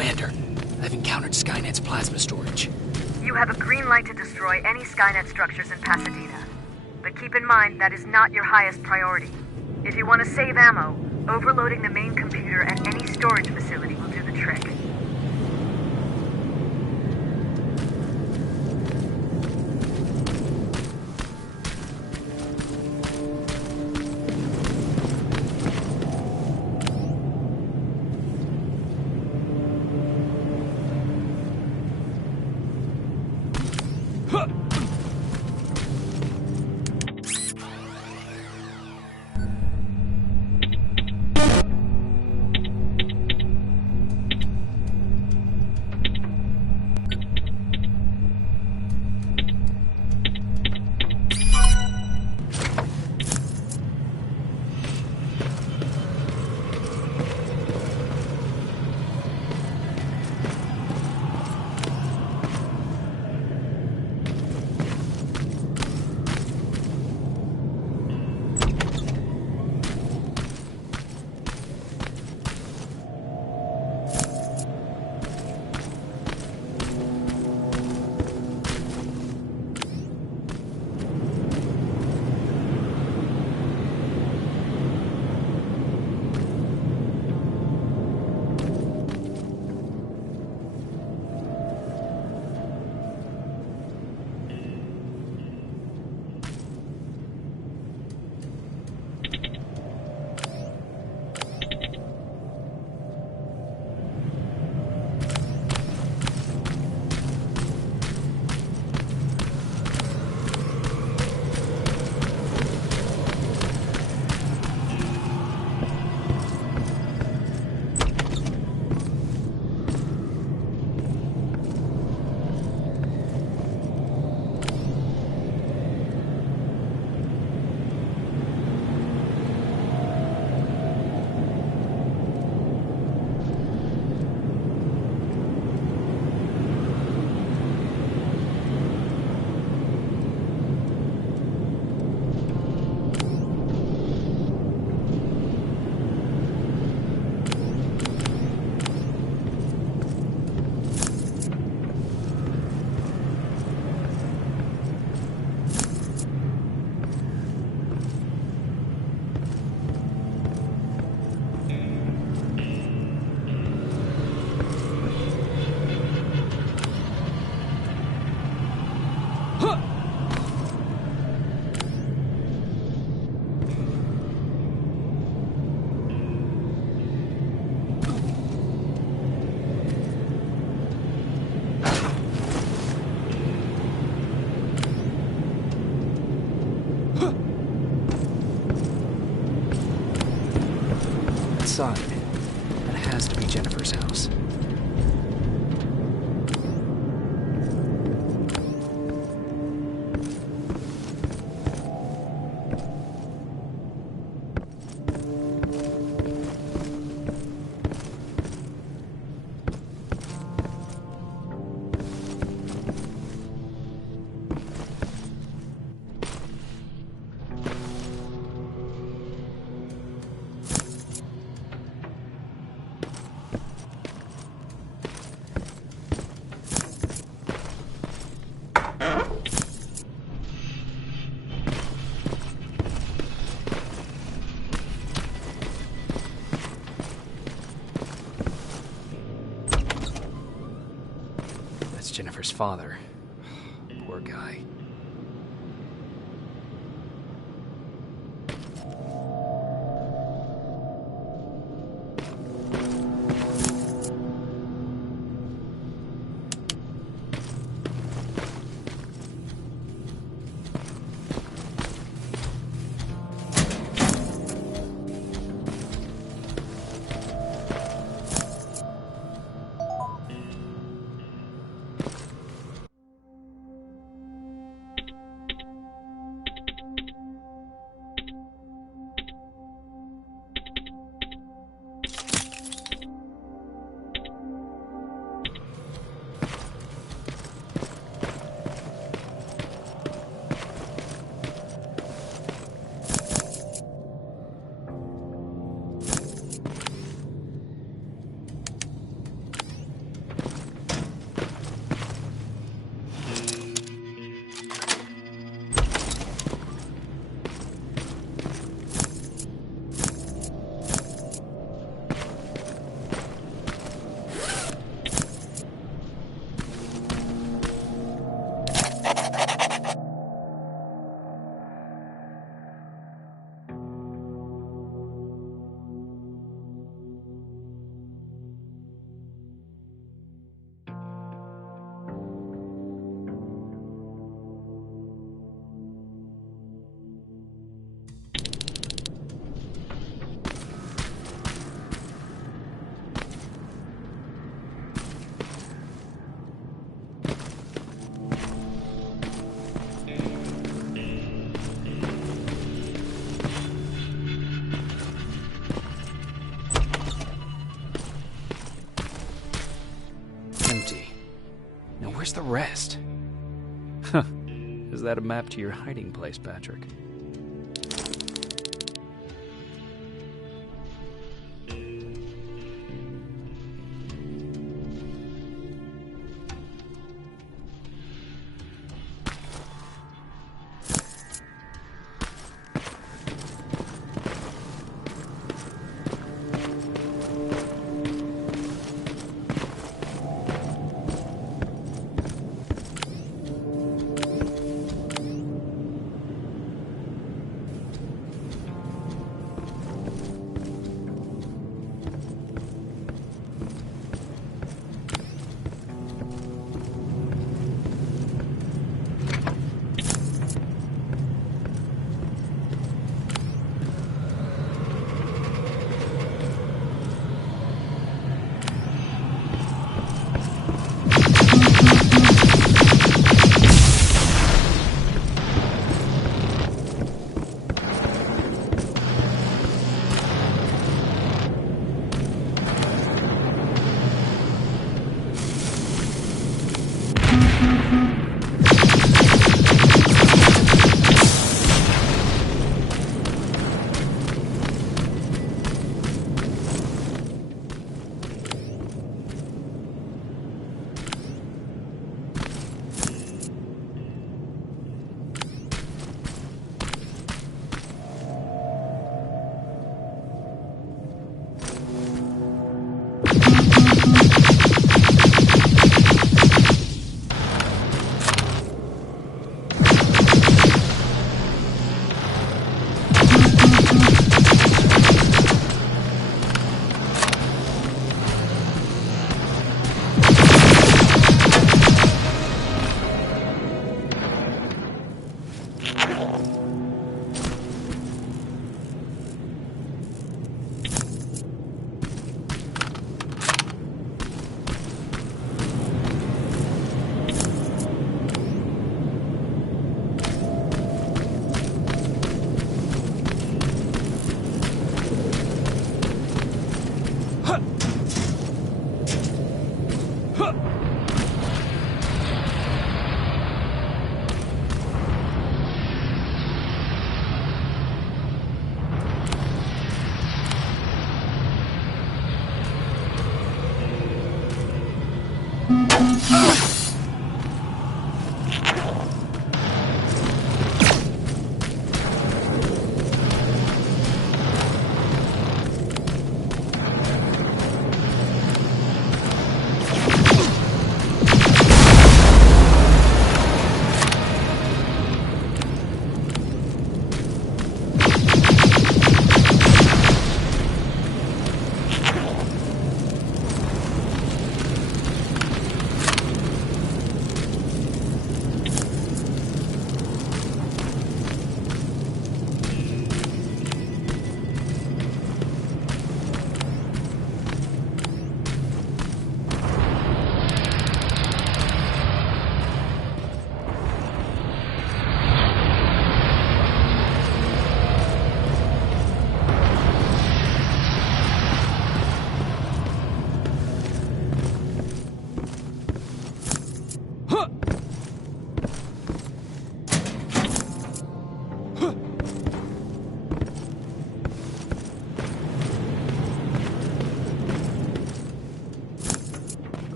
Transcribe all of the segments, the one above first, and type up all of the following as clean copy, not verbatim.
Commander, I've encountered Skynet's plasma storage. You have a green light to destroy any Skynet structures in Pasadena. But keep in mind, that is not your highest priority. If you want to save ammo, overloading the main computer at any storage facility will do the trick. outside. That has to be Jennifer's house. Jennifer's father. Poor guy. Empty. Now where's the rest? Huh. Is that a map to your hiding place, Patrick?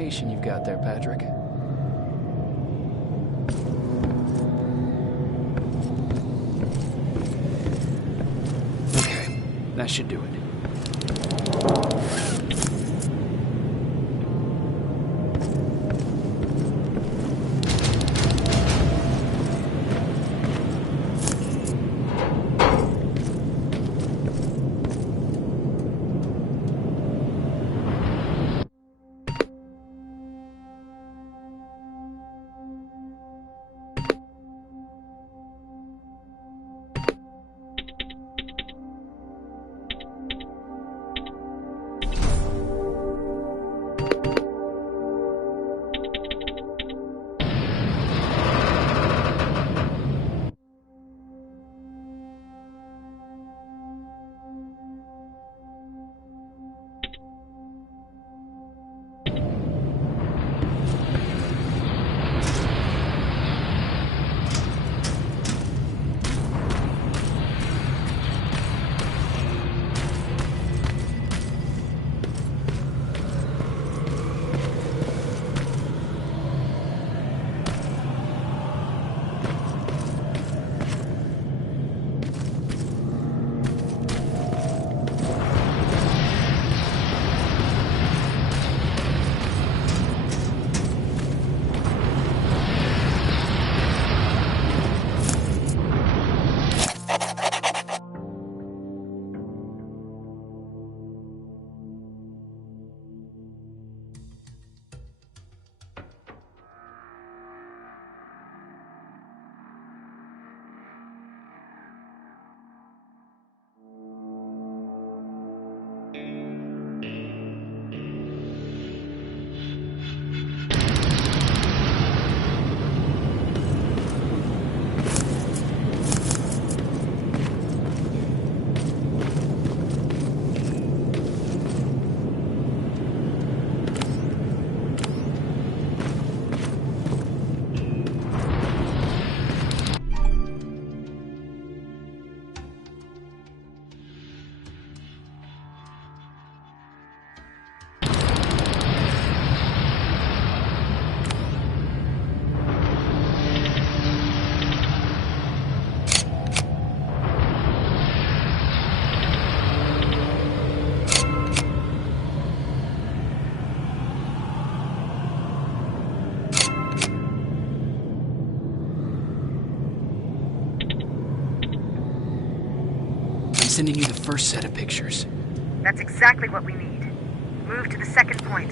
imagination you've got there, Patrick. Okay, that should do it. Sending you the first set of pictures. That's exactly what we need. Move to the second point.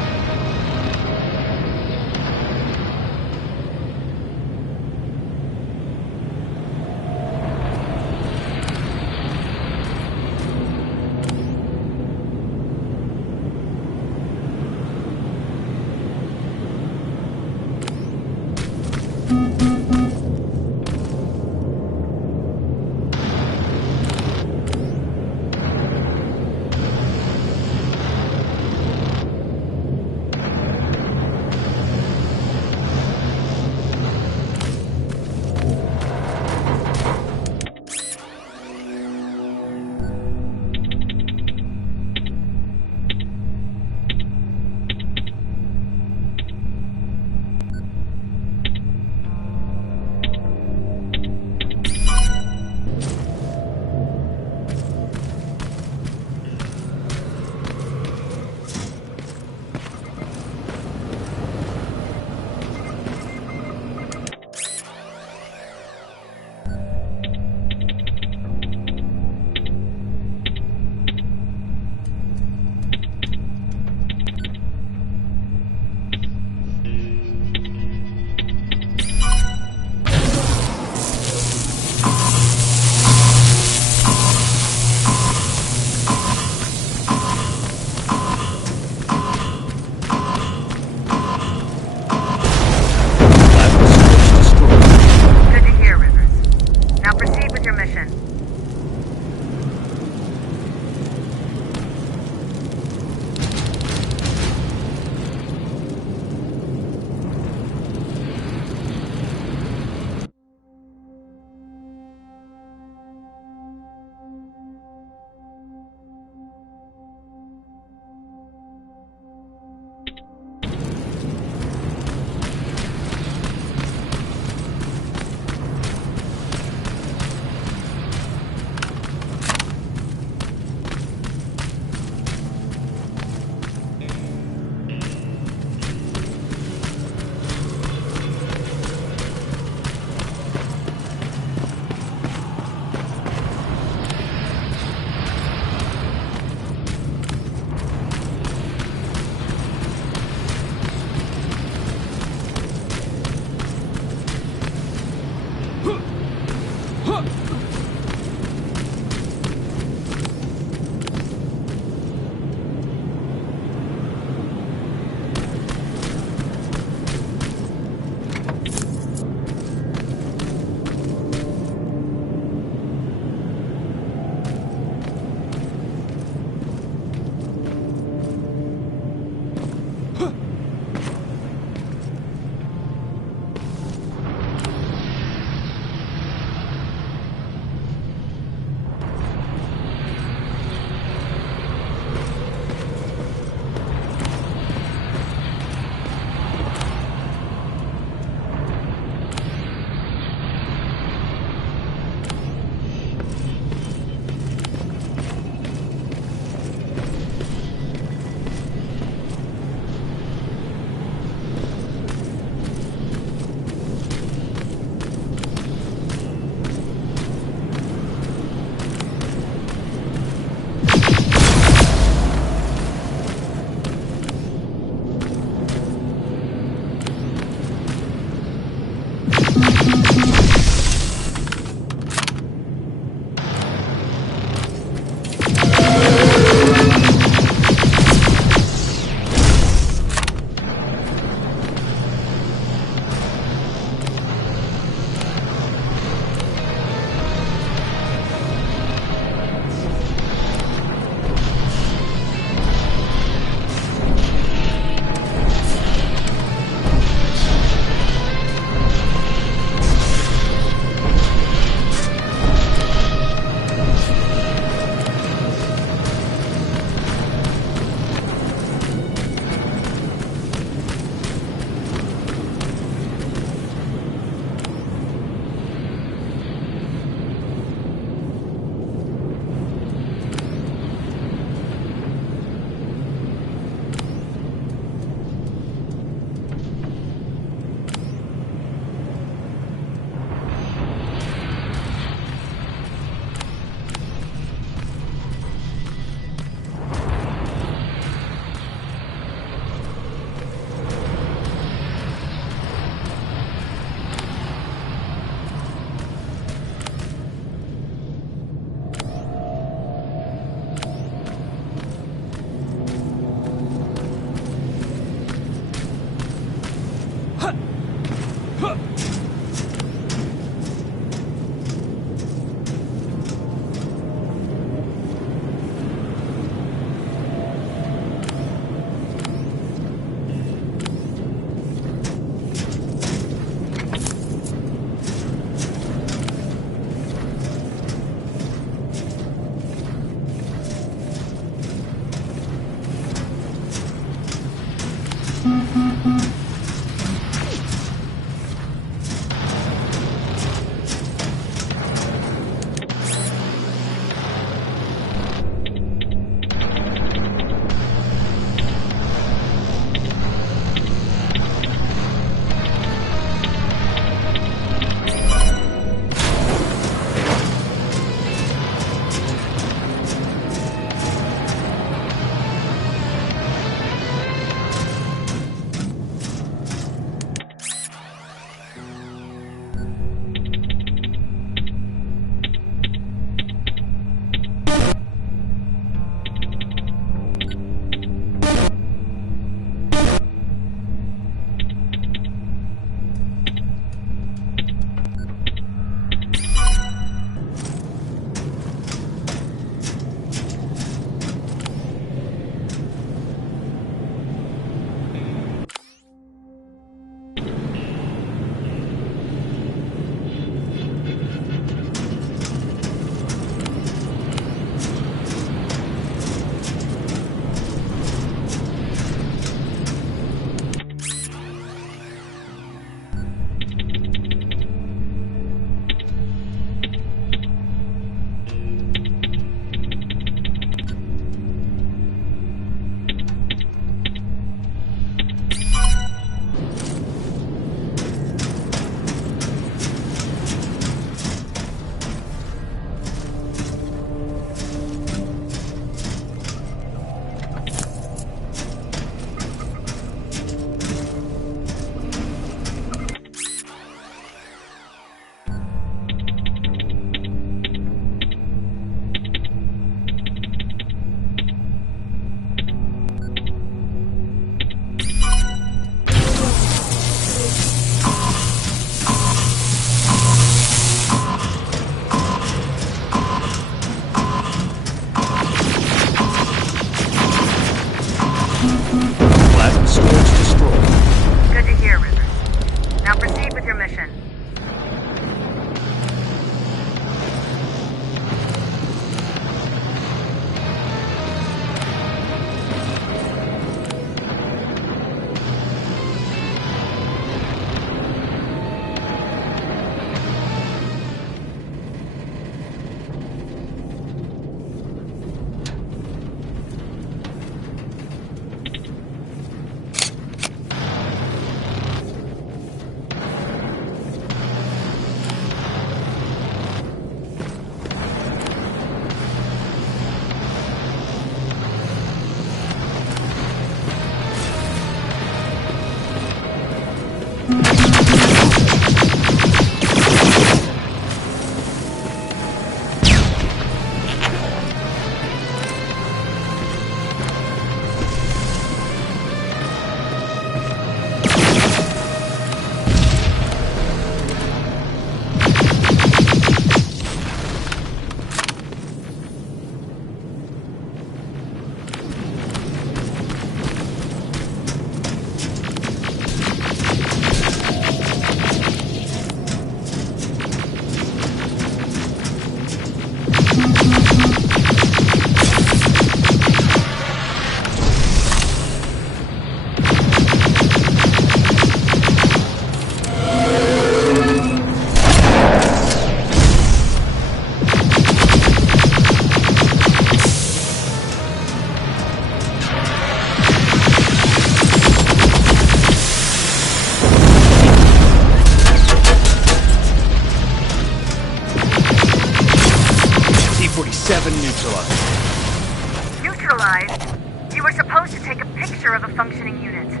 47 neutralized. Neutralized? You were supposed to take a picture of a functioning unit.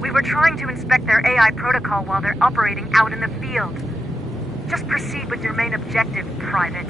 We were trying to inspect their AI protocol while they're operating out in the field. Just proceed with your main objective, Private.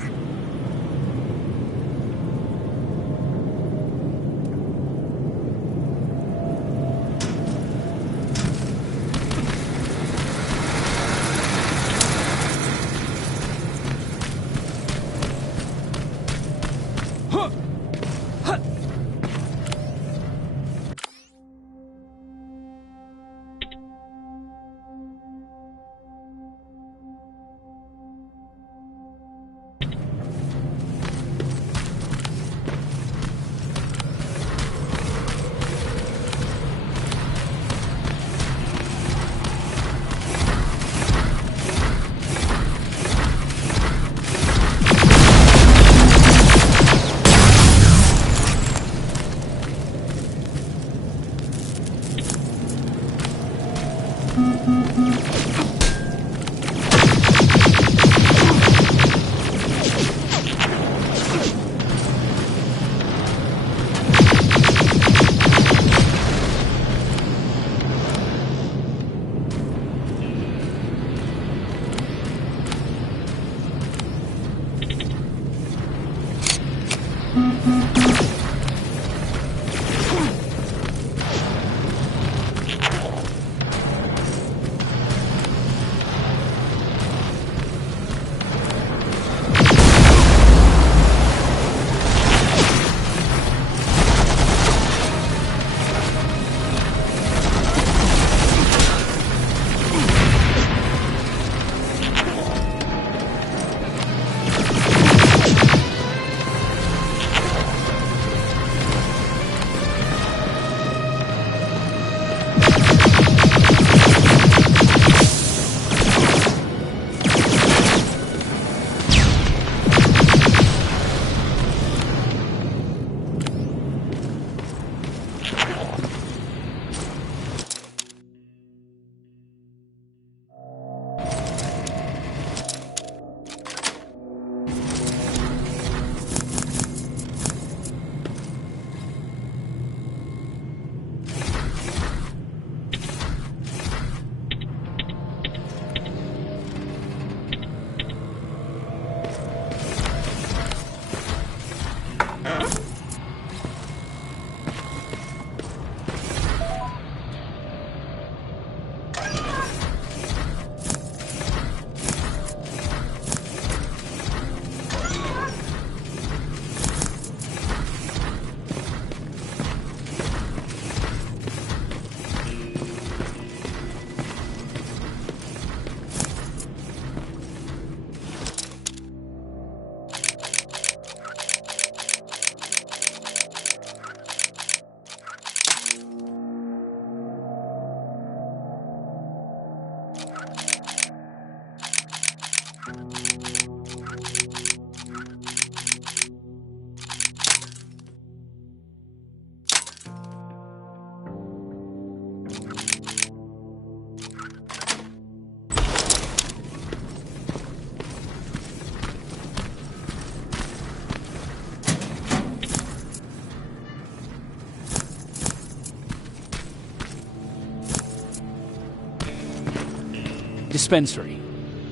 Dispensary.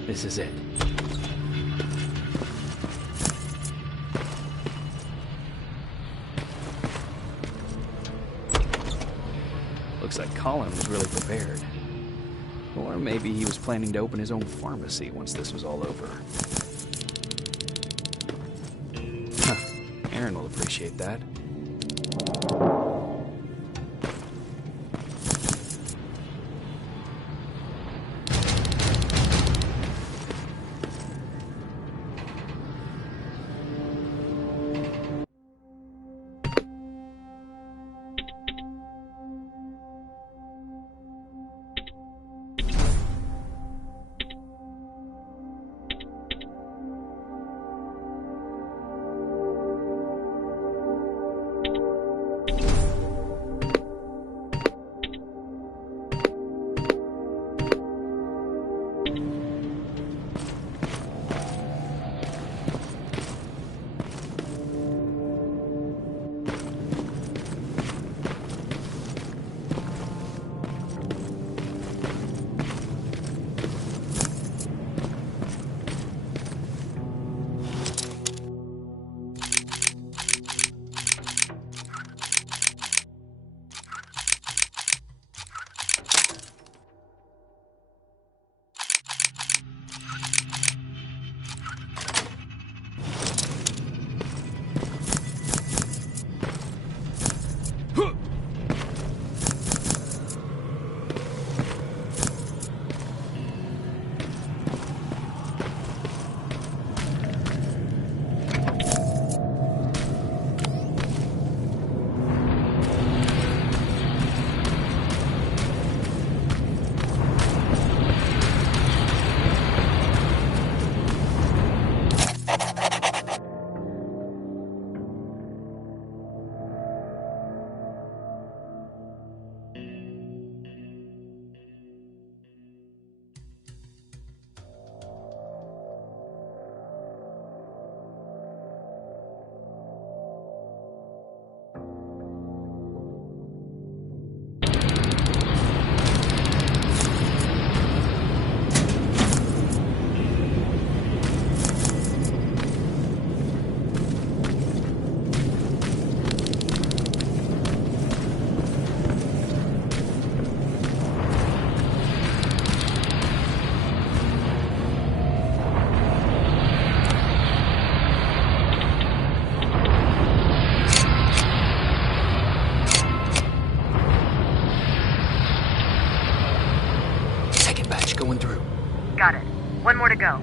This is it. Looks like Colin was really prepared. Or maybe he was planning to open his own pharmacy once this was all over. Huh. Aaron will appreciate that. Second batch going through. Got it. One more to go.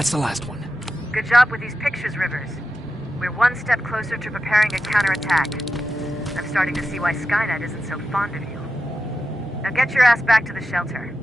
That's the last one. Good job with these pictures, Rivers. We're one step closer to preparing a counterattack. I'm starting to see why Skynet isn't so fond of you. Now get your ass back to the shelter.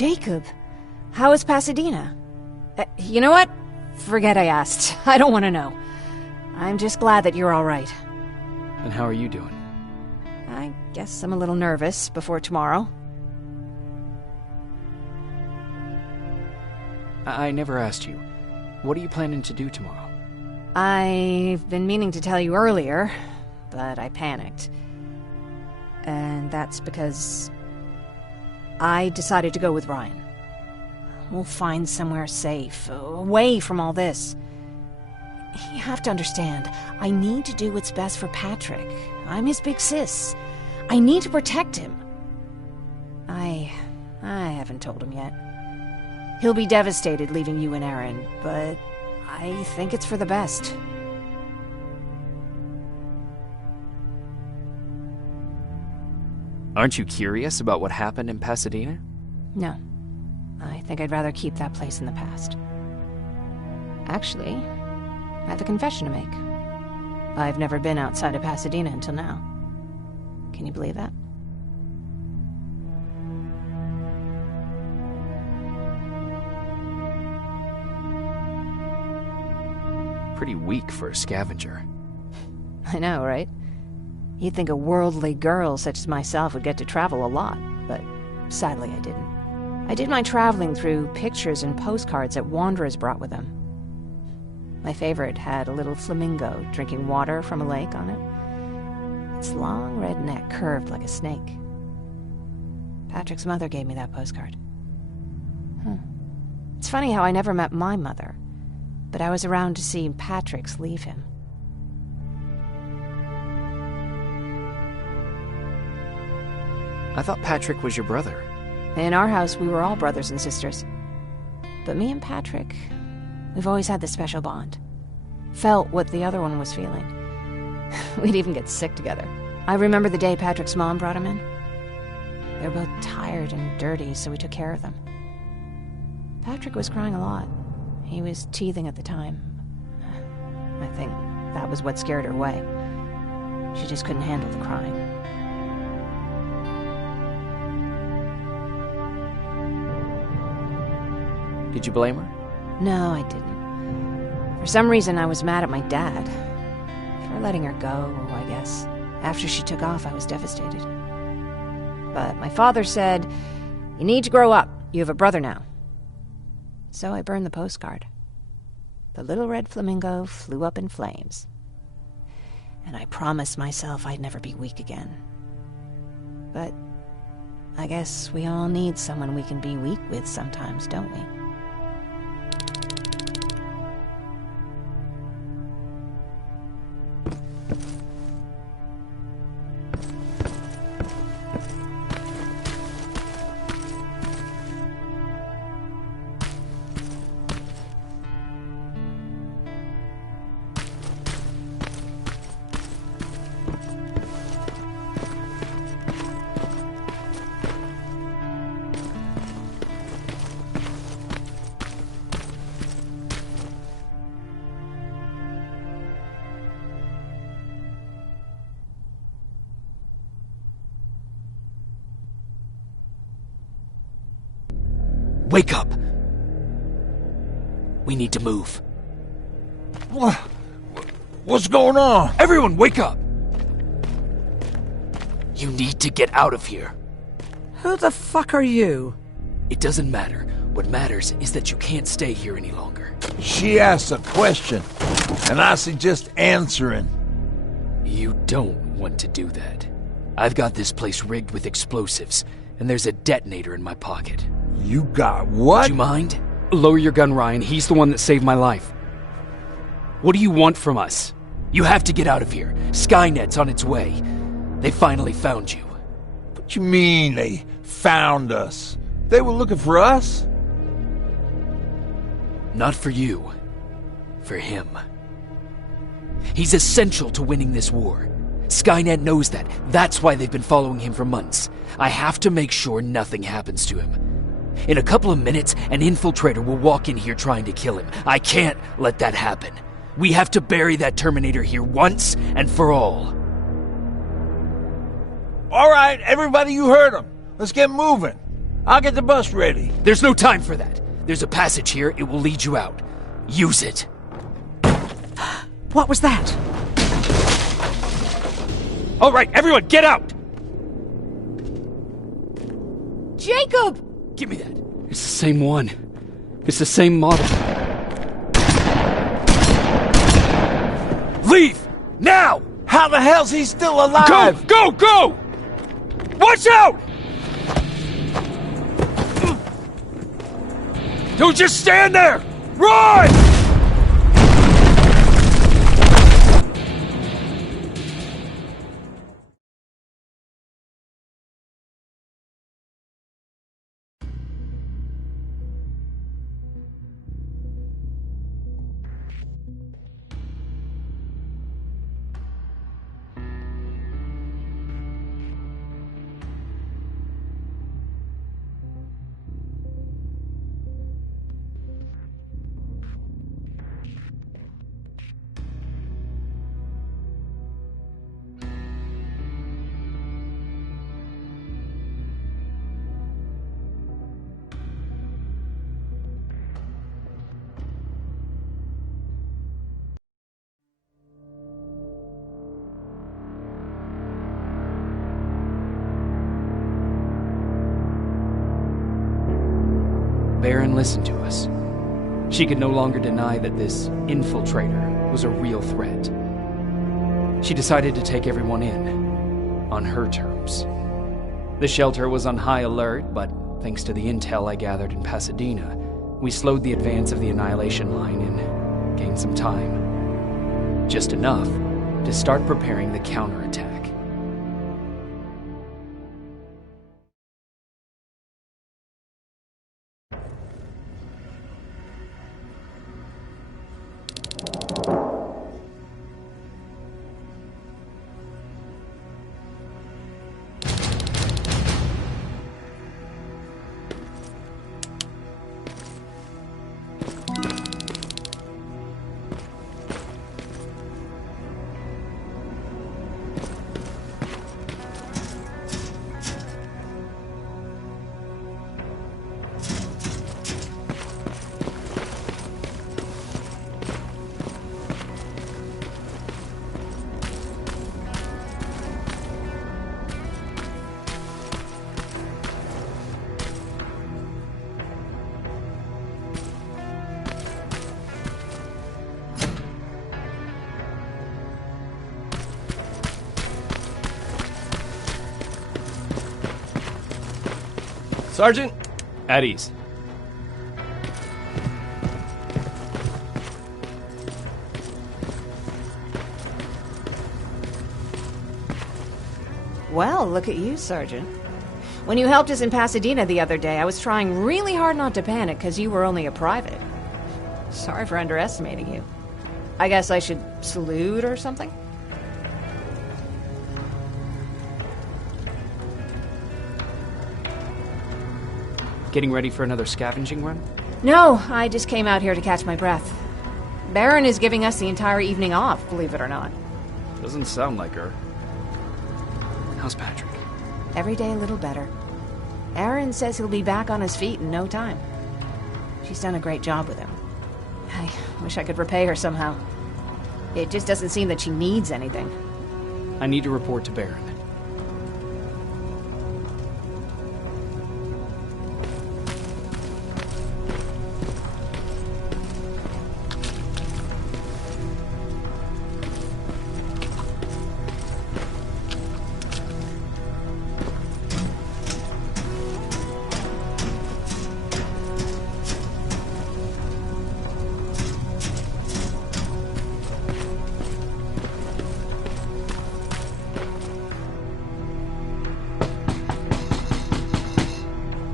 Jacob, how is Pasadena? You know what? Forget I asked. I don't want to know. I'm just glad that you're all right. And how are you doing? I guess I'm a little nervous before tomorrow. I never asked you. What are you planning to do tomorrow? I've been meaning to tell you earlier, but I panicked. And that's because I decided to go with Ryan. We'll find somewhere safe, away from all this. You have to understand, I need to do what's best for Patrick. I'm his big sis. I need to protect him. I haven't told him yet. He'll be devastated leaving you and Aaron, but I think it's for the best. Aren't you curious about what happened in Pasadena? No. I think I'd rather keep that place in the past. Actually, I have a confession to make. I've never been outside of Pasadena until now. Can you believe that? Pretty weak for a scavenger. I know, right? You'd think a worldly girl such as myself would get to travel a lot, but sadly I didn't. I did my traveling through pictures and postcards that wanderers brought with them. My favorite had a little flamingo drinking water from a lake on it. Its long red neck curved like a snake. Patrick's mother gave me that postcard. It's funny how I never met my mother, but I was around to see Patrick's leave him. I thought Patrick was your brother. In our house, we were all brothers and sisters. But me and Patrick, we've always had this special bond. Felt what the other one was feeling. We'd even get sick together. I remember the day Patrick's mom brought him in. They were both tired and dirty, so we took care of them. Patrick was crying a lot. He was teething at the time. I think that was what scared her away. She just couldn't handle the crying. Did you blame her? No, I didn't. For some reason, I was mad at my dad. For letting her go, I guess. After she took off, I was devastated. But my father said, "You need to grow up. You have a brother now." So I burned the postcard. The little red flamingo flew up in flames. And I promised myself I'd never be weak again. But I guess we all need someone we can be weak with sometimes, don't we? Wake up! We need to move. What's going on? Everyone, wake up! You need to get out of here. Who the fuck are you? It doesn't matter. What matters is that you can't stay here any longer. She asked a question, and I suggest answering. You don't want to do that. I've got this place rigged with explosives, and there's a detonator in my pocket. You got what? Do you mind? Lower your gun, Ryan. He's the one that saved my life. What do you want from us? You have to get out of here. Skynet's on its way. They finally found you. What you mean they found us? They were looking for us? Not for you. For him. He's essential to winning this war. Skynet knows that. That's why they've been following him for months. I have to make sure nothing happens to him. In a couple of minutes, an infiltrator will walk in here trying to kill him. I can't let that happen. We have to bury that Terminator here once and for all. All right, everybody, you heard him. Let's get moving. I'll get the bus ready. There's no time for that. There's a passage here. It will lead you out. Use it. What was that? All right, everyone, get out! Jacob! Give me that. It's the same one. It's the same model. Leave! Now! How the hell's he still alive? Go! Go! Go! Watch out! Don't just stand there! Run! Baron listened to us. She could no longer deny that this infiltrator was a real threat. She decided to take everyone in, on her terms. The shelter was on high alert, but thanks to the intel I gathered in Pasadena, we slowed the advance of the Annihilation Line and gained some time. Just enough to start preparing the counterattack. Sergeant, at ease. Well, look at you, Sergeant. When you helped us in Pasadena the other day, I was trying really hard not to panic because you were only a private. Sorry for underestimating you. I guess I should salute or something? Getting ready for another scavenging run? No, I just came out here to catch my breath. Baron is giving us the entire evening off, believe it or not. Doesn't sound like her. How's Patrick? Every day a little better. Aaron says he'll be back on his feet in no time. She's done a great job with him. I wish I could repay her somehow. It just doesn't seem that she needs anything. I need to report to Baron.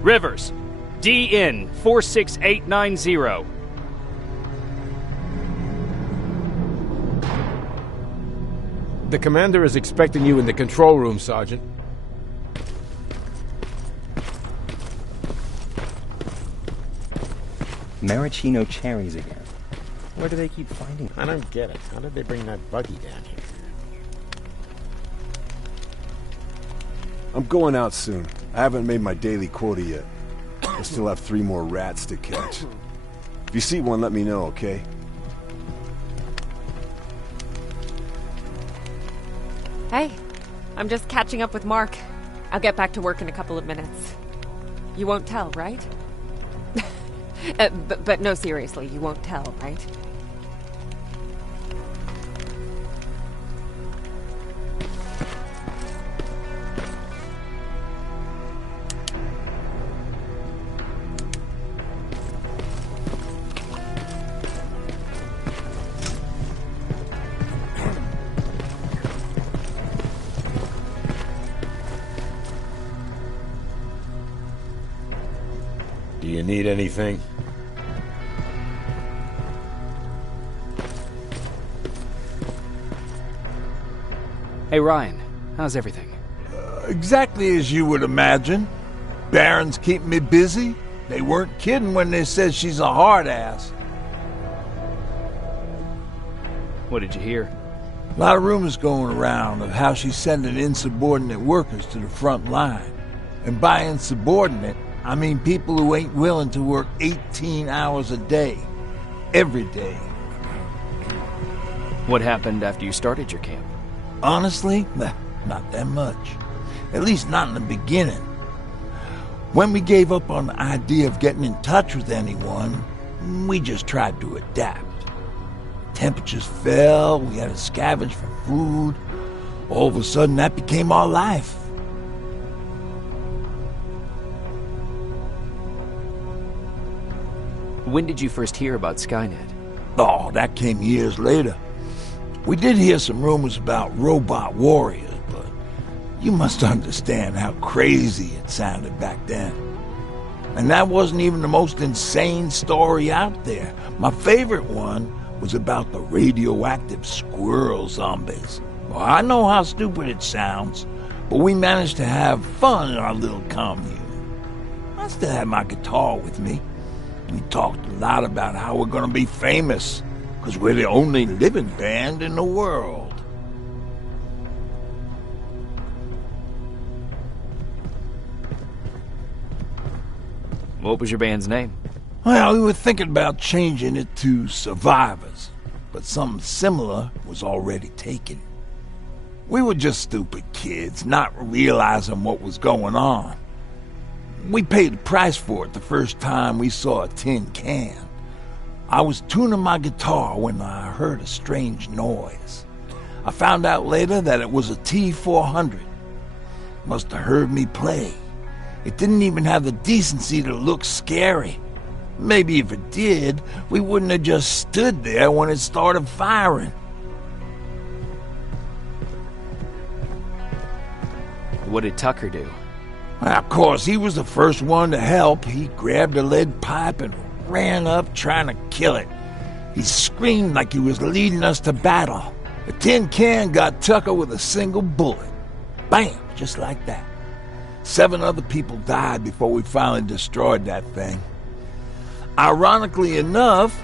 Rivers, DN 46890. The commander is expecting you in the control room, Sergeant. Maraschino cherries again. Where do they keep finding them? I don't get it. How did they bring that buggy down here? I'm going out soon. I haven't made my daily quota yet. I still have 3 more rats to catch. If you see one, let me know, okay? Hey, I'm just catching up with Mark. I'll get back to work in a couple of minutes. You won't tell, right? But no, seriously, you won't tell, right? Do you need anything? Hey, Ryan. How's everything? Exactly as you would imagine. Baron's keeping me busy. They weren't kidding when they said she's a hard ass. What did you hear? A lot of rumors going around of how she's sending insubordinate workers to the front line. And by insubordinate, I mean people who ain't willing to work 18 hours a day. Every day. What happened after you started your camp? Honestly, not that much. At least not in the beginning. When we gave up on the idea of getting in touch with anyone, we just tried to adapt. Temperatures fell, we had to scavenge for food. All of a sudden, that became our life. When did you first hear about Skynet? Oh, that came years later. We did hear some rumors about robot warriors, but you must understand how crazy it sounded back then. And that wasn't even the most insane story out there. My favorite one was about the radioactive squirrel zombies. Well, I know how stupid it sounds, but we managed to have fun in our little commune. I still have my guitar with me. We talked a lot about how we're gonna be famous, because we're the only living band in the world. What was your band's name? Well, we were thinking about changing it to Survivors, but something similar was already taken. We were just stupid kids, not realizing what was going on. We paid the price for it the first time we saw a tin can. I was tuning my guitar when I heard a strange noise. I found out later that it was a T-400. Must have heard me play. It didn't even have the decency to look scary. Maybe if it did, we wouldn't have just stood there when it started firing. What did Tucker do? Of course, he was the first one to help. He grabbed a lead pipe and ran up trying to kill it. He screamed like he was leading us to battle. The tin can got Tucker with a single bullet. Bam! Just like that. 7 other people died before we finally destroyed that thing. Ironically enough,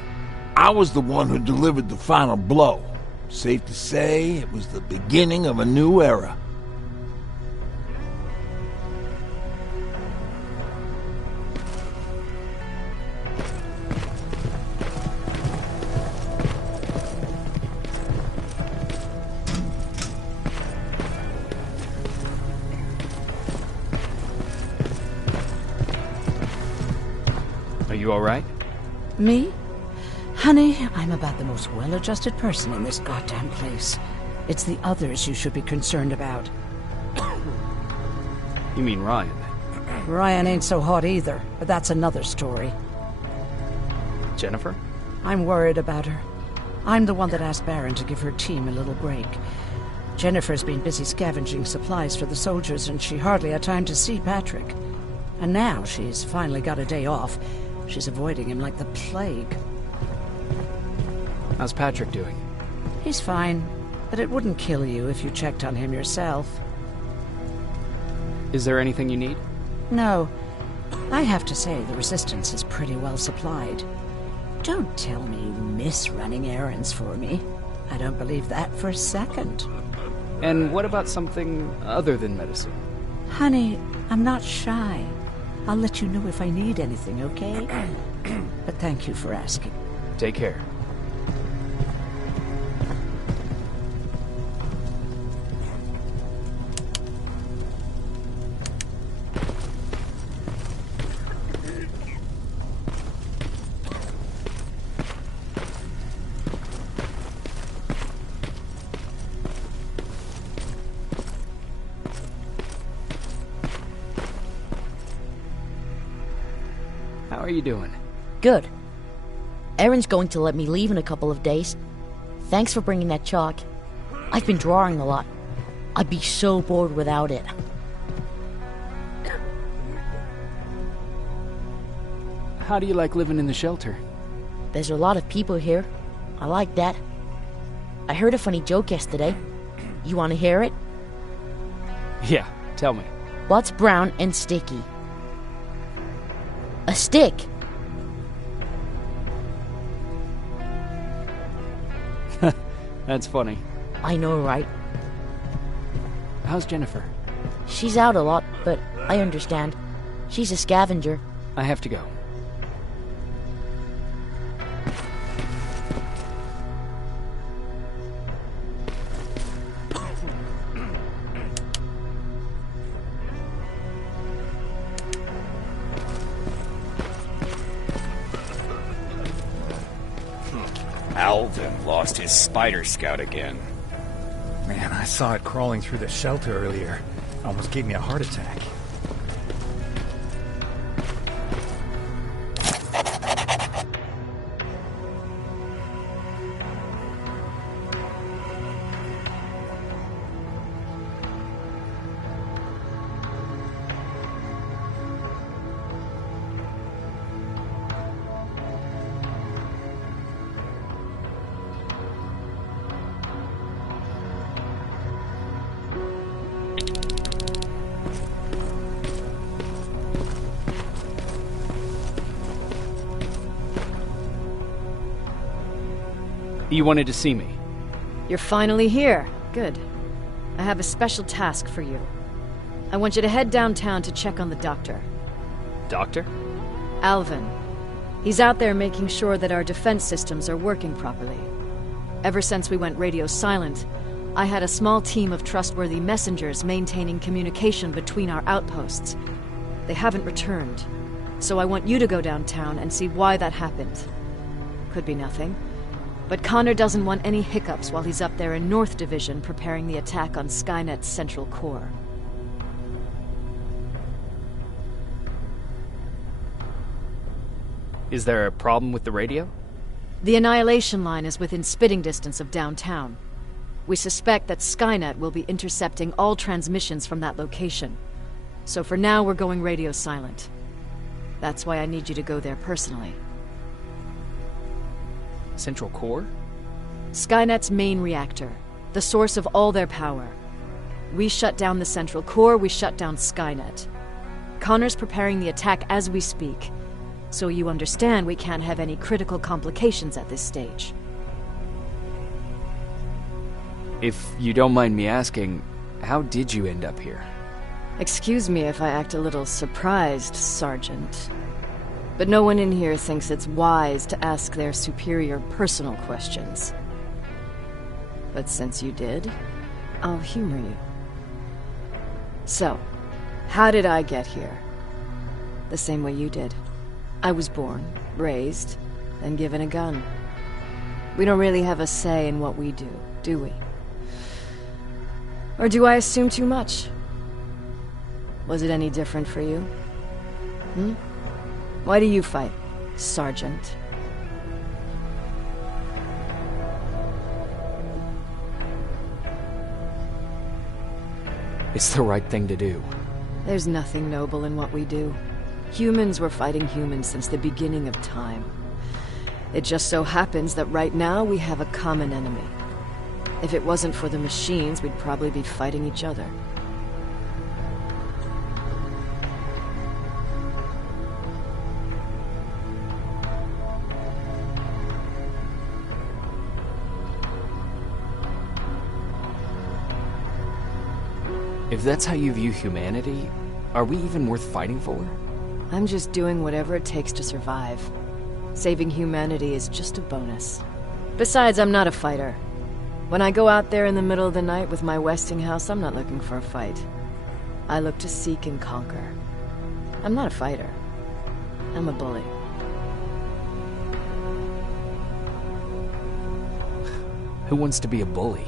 I was the one who delivered the final blow. Safe to say, it was the beginning of a new era. Are you alright? Me? Honey, I'm about the most well-adjusted person in this goddamn place. It's the others you should be concerned about. You mean Ryan? Ryan ain't so hot either, but that's another story. Jennifer? I'm worried about her. I'm the one that asked Baron to give her team a little break. Jennifer's been busy scavenging supplies for the soldiers, and she hardly had time to see Patrick. And now she's finally got a day off. She's avoiding him like the plague. How's Patrick doing? He's fine, but it wouldn't kill you if you checked on him yourself. Is there anything you need? No. I have to say the Resistance is pretty well supplied. Don't tell me you miss running errands for me. I don't believe that for a second. And what about something other than medicine? Honey, I'm not shy. I'll let you know if I need anything, okay? But thank you for asking. Take care. How are you doing? Good. Erin's going to let me leave in a couple of days. Thanks for bringing that chalk. I've been drawing a lot. I'd be so bored without it. How do you like living in the shelter? There's a lot of people here. I like that. I heard a funny joke yesterday. You want to hear it? Yeah, tell me. What's brown and sticky? A stick. That's funny. I know, right? How's Jennifer? She's out a lot, but I understand. She's a scavenger. I have to go. Alvin lost his spider scout again. Man, I saw it crawling through the shelter earlier. Almost gave me a heart attack. You wanted to see me? You're finally here. Good. I have a special task for you. I want you to head downtown to check on the doctor. Doctor? Alvin. He's out there making sure that our defense systems are working properly. Ever since we went radio silent, I had a small team of trustworthy messengers maintaining communication between our outposts. They haven't returned, so I want you to go downtown and see why that happened. Could be nothing. But Connor doesn't want any hiccups while he's up there in North Division preparing the attack on Skynet's central core. Is there a problem with the radio? The Annihilation line is within spitting distance of downtown. We suspect that Skynet will be intercepting all transmissions from that location. So for now, we're going radio silent. That's why I need you to go there personally. Central core? Skynet's main reactor, the source of all their power. We shut down the central core, we shut down Skynet. Connor's preparing the attack as we speak, so you understand we can't have any critical complications at this stage. If you don't mind me asking, how did you end up here? Excuse me if I act a little surprised, Sergeant. But no one in here thinks it's wise to ask their superior personal questions. But since you did, I'll humor you. So, how did I get here? The same way you did. I was born, raised, then given a gun. We don't really have a say in what we do we? Or do I assume too much? Was it any different for you? Why do you fight, Sergeant? It's the right thing to do. There's nothing noble in what we do. Humans were fighting humans since the beginning of time. It just so happens that right now we have a common enemy. If it wasn't for the machines, we'd probably be fighting each other. If that's how you view humanity, are we even worth fighting for? I'm just doing whatever it takes to survive. Saving humanity is just a bonus. Besides, I'm not a fighter. When I go out there in the middle of the night with my Westinghouse, I'm not looking for a fight. I look to seek and conquer. I'm not a fighter. I'm a bully. Who wants to be a bully?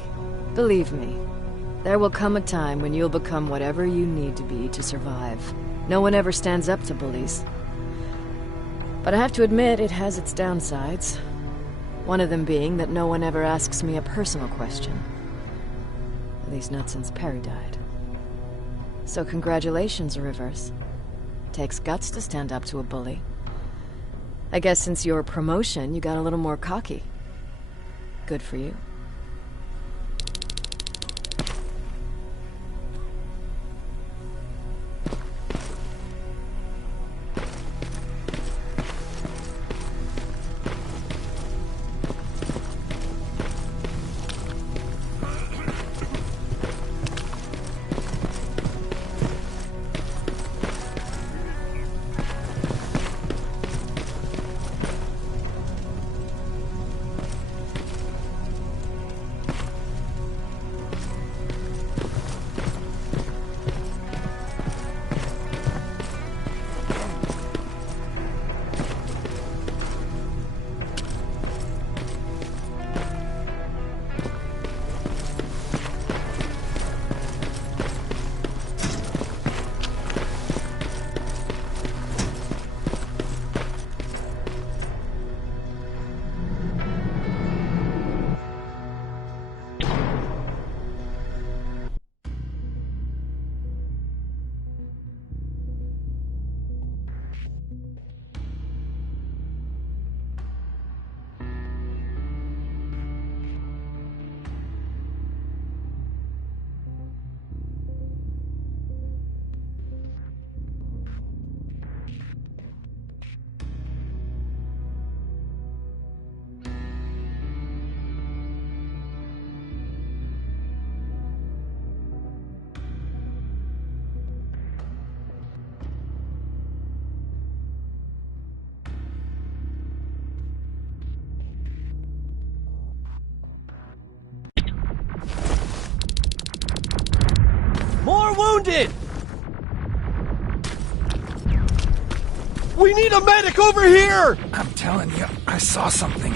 Believe me, there will come a time when you'll become whatever you need to be to survive. No one ever stands up to bullies. But I have to admit, it has its downsides. One of them being that no one ever asks me a personal question. At least not since Perry died. So congratulations, Rivers. Takes guts to stand up to a bully. I guess since your promotion, you got a little more cocky. Good for you. More wounded! We need a medic over here! I'm telling you, I saw something.